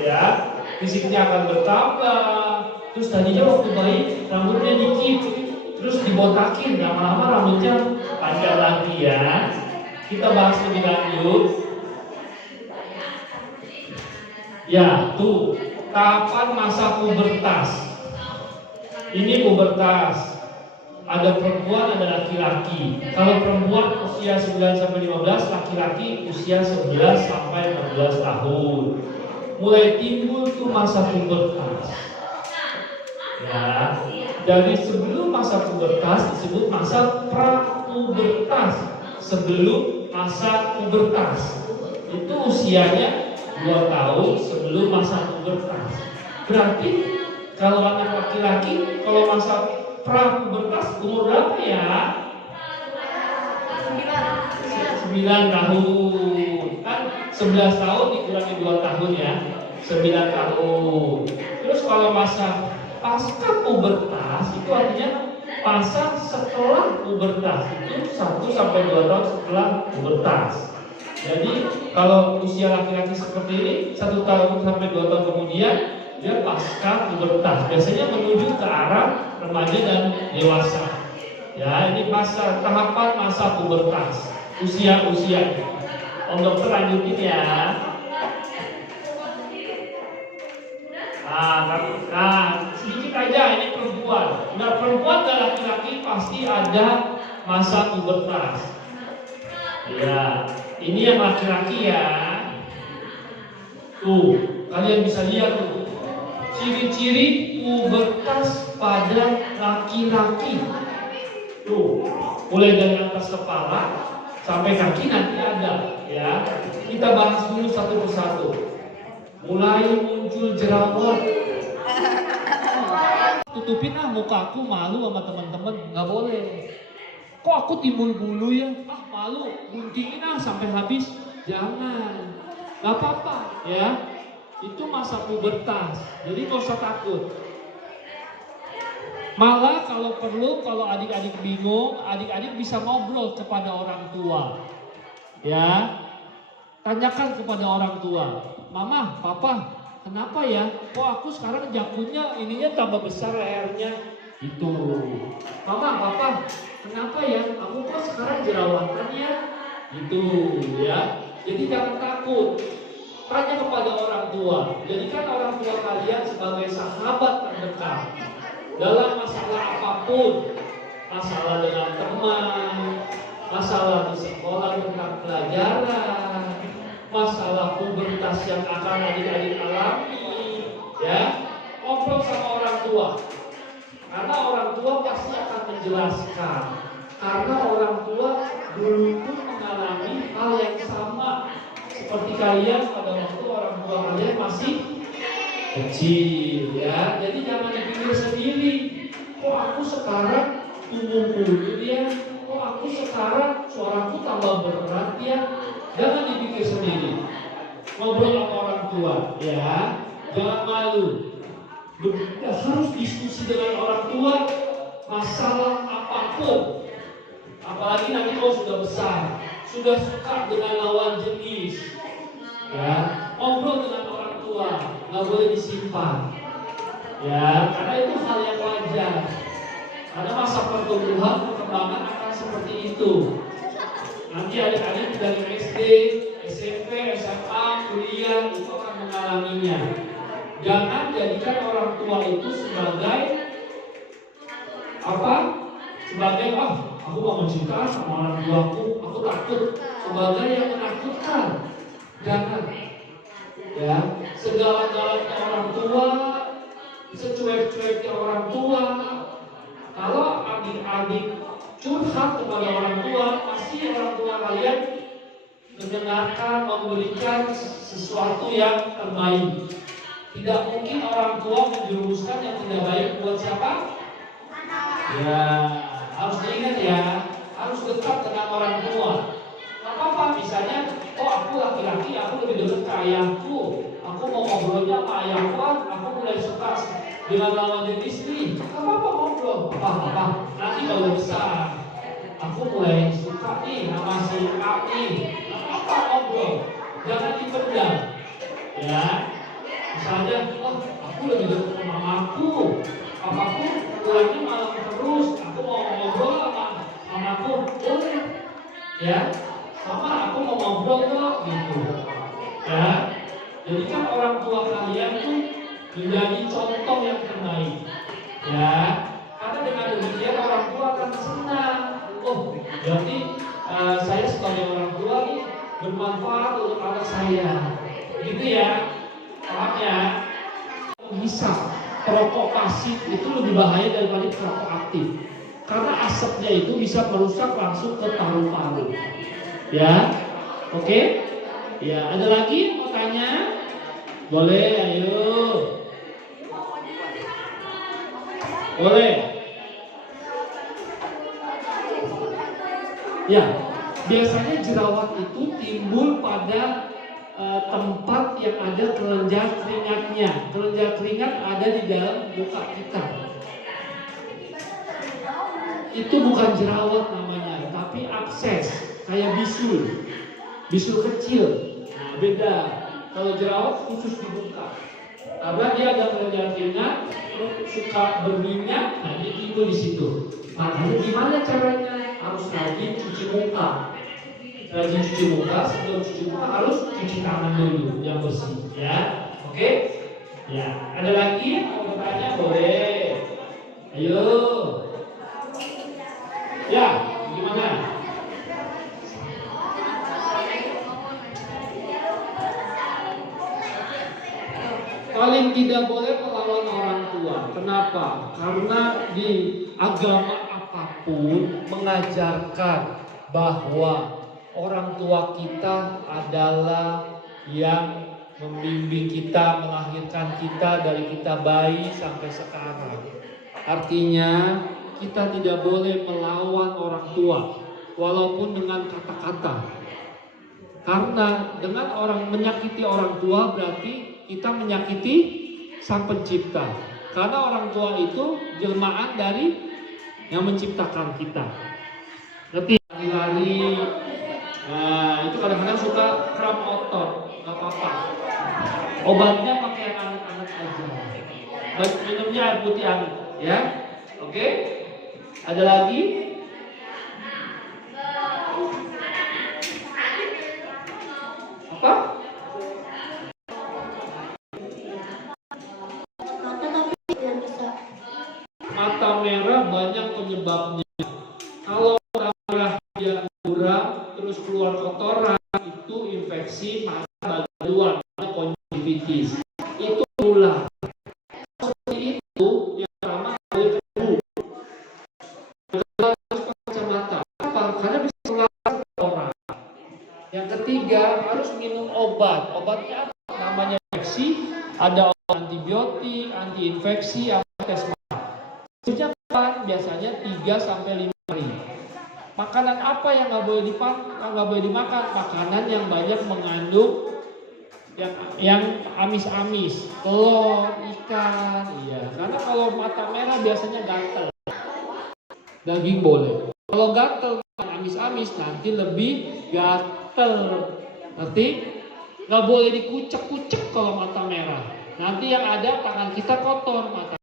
ya. Fisiknya akan bertambah. Terus tadinya waktu bayi rambutnya dikit, terus dibotakin, lama-lama rambutnya panjang lagi ya. Kita bahas lebih lanjut. Ya, tuh, kapan masa pubertas? Ini pubertas. Ada perempuan, ada laki-laki. Kalau perempuan usia 9 sampai 15, laki-laki usia 11 sampai 16 tahun. Mulai timbul tuh masa pubertas. Ya, dari sebelum masa pubertas disebut masa prapubertas. Sebelum masa pubertas itu usianya 2 tahun sebelum masa pubertas. Berarti kalau anak laki-laki kalau masa prapubertas umur berapa ya? 9 tahun. Kan 11 tahun dikurangi 2 tahun ya. 9 tahun. Terus kalau masa pasca pubertas itu artinya masa setelah pubertas, itu 1 sampai 2 tahun setelah pubertas. Jadi kalau usia laki-laki seperti ini 1 tahun sampai 2 tahun kemudian dia pasca pubertas. Biasanya menuju ke arah remaja dan dewasa. Ya, ini tahapan masa pubertas. Usia-usia. Om dokter lanjutin ya. Nah, sedikit aja ini perempuan. Nah, perempuan dan laki-laki pasti ada masa pubertas. Ya, ini yang laki-laki ya. Tuh, kalian bisa lihat tuh. Ciri-ciri pubertas pada laki-laki. Tuh, mulai dari atas kepala sampai kaki nanti ada ya. Kita bahas dulu satu persatu. Mulai muncul jerawat. Tutupin muka aku, malu sama teman-teman, nggak boleh. Kok aku timbul bulu ya? Malu, guntingin sampai habis. Jangan, nggak apa-apa ya. Itu masa pubertas, jadi nggak usah takut. Malah kalau perlu, kalau adik-adik bingung, adik-adik bisa ngobrol kepada orang tua. Ya, tanyakan kepada orang tua. Mama, papa, kenapa ya? Kok aku sekarang jakunya ininya tambah besar lehernya? Itu. Mama, papa, kenapa ya? Aku kok sekarang jerawatan ya? Itu ya. Jadi jangan takut. Tanya kepada orang tua. Jadikan orang tua kalian sebagai sahabat terdekat. Dalam masalah apapun. Masalah dengan teman, masalah di sekolah tentang pelajaran, masalah pubertas yang akan adik-adik alami, ya, ngobrol sama orang tua. Karena orang tua pasti akan menjelaskan. Karena orang tua dulu pun mengalami hal yang sama seperti kalian pada waktu orang tua kalian masih kecil, ya. Jadi jangan dipikir sendiri. Kok aku sekarang tumbuh bulu ya? Kok aku sekarang suaraku tambah berat ya? Jangan dipikir sendiri. Ngobrol sama orang tua, ya. Jangan malu. Harus diskusi dengan orang tua masalah apapun. Apalagi nanti kau sudah besar, sudah suka dengan lawan jenis, ya. Ngobrol dengan orang tua, nggak boleh disimpan, ya. Karena itu hal yang wajar. Karena masa pertumbuhan perkembangan akan seperti itu. Nanti adik-adik dari SD, SMP, SMA, kuliah itu akan mengalaminya. Jangan jadikan orang tua itu sebagai apa? Sebagai aku mau mencinta sama orang tuaku, aku takut. Sebagai yang menakutkan. Jangan. Ya, segala-galanya orang tua, secuek-cueknya orang tua. Kalau adik-adik curhat kepada orang tua, pasti orang tua kalian mendengarkan, memberikan sesuatu yang terbaik. Tidak mungkin orang tua menjerumuskan yang tidak baik buat siapa? Ya, harus diingat ya, harus dekat dengan orang tua. Gak apa-apa, misalnya, aku laki-laki, aku lebih dekat ke ayahku. Aku mau ngobrolnya sama ayahku, aku mulai suka dengan lawan jenis nih. Gak apa-apa ngobrol, apa-apa. Nanti kalau besar, aku mulai suka nih sama si A nih. Gak apa-apa ngobrol, jangan dipendam. Ya, Misalnya, oh aku lebih dekat sama mamaku, papaku pulangnya malam terus, aku mau ngobrol sama mamaku, boleh, ya, mama aku mau ngobrol dong, gitu, ya. Jadi kan orang tua kalian tuh menjadi contoh yang terbaik, ya. Karena dengan demikian orang tua akan senang, oh berarti saya sebagai orang tua nih bermanfaat untuk anak saya, gitu ya. Paham ya? Bisa perokok pasif itu lebih bahaya daripada perokok aktif, karena asapnya itu bisa merusak langsung ke paru-paru. Ya, oke? Ya, ada lagi yang mau tanya? Boleh, ayo. Boleh. Ya, biasanya jerawat itu timbul pada tempat yang ada kelenjar keringatnya. Kelenjar keringat ada di dalam muka kita. Itu bukan jerawat namanya, tapi abses, kayak bisul. Bisul kecil. Nah, beda. Kalau jerawat khusus di muka. Karena dia ada kelenjar keringat, terus suka berminyak, nah dia timbul di situ. Makanya gimana caranya? Harus rajin cuci muka. Rajin cuci muka, sebelum cuci muka harus cuci tangan dulu yang bersih, ya. Oke? Ya, ada lagi yang mau bertanya? Boleh. Ayo. Ya, gimana? Paling tidak boleh melawan orang tua. Kenapa? Karena di agama apapun mengajarkan bahwa orang tua kita adalah yang membimbing kita, melahirkan kita dari kita bayi sampai sekarang. Artinya kita tidak boleh melawan orang tua walaupun dengan kata-kata. Karena dengan orang menyakiti orang tua berarti kita menyakiti Sang Pencipta. Karena orang tua itu jelmaan dari yang menciptakan kita. Ngerti? Lari. Nah, itu kadang-kadang suka kram otot, nggak apa-apa. Obatnya pakai anak-anak aja. Minumnya air putih hangat, ya. Oke? Ada lagi? Apa? Mata merah banyak penyebabnya. Kalau mata merah yang kurang terus keluar kotoran, itu infeksi mata bagian luar, konjungtivitis. Itu ular. Seperti itu yang pertama boleh keruh. Harus kacamata. Kenapa? Karena bisa menular ke orang. Yang ketiga harus minum obat. Obatnya apa? Namanya infeksi. Ada obat antibiotik, anti-infeksi, tes mata. Dosisnya biasanya 3-5 hari. Makanan apa yang nggak boleh dimakan? Makanan yang banyak mengandung yang amis-amis, telur, ikan, iya. Karena kalau mata merah biasanya gatal. Daging boleh. Kalau gatal, amis-amis nanti lebih gatal. Ngerti? Nggak boleh dikucek-kucek kalau mata merah. Nanti yang ada tangan kita kotor, mata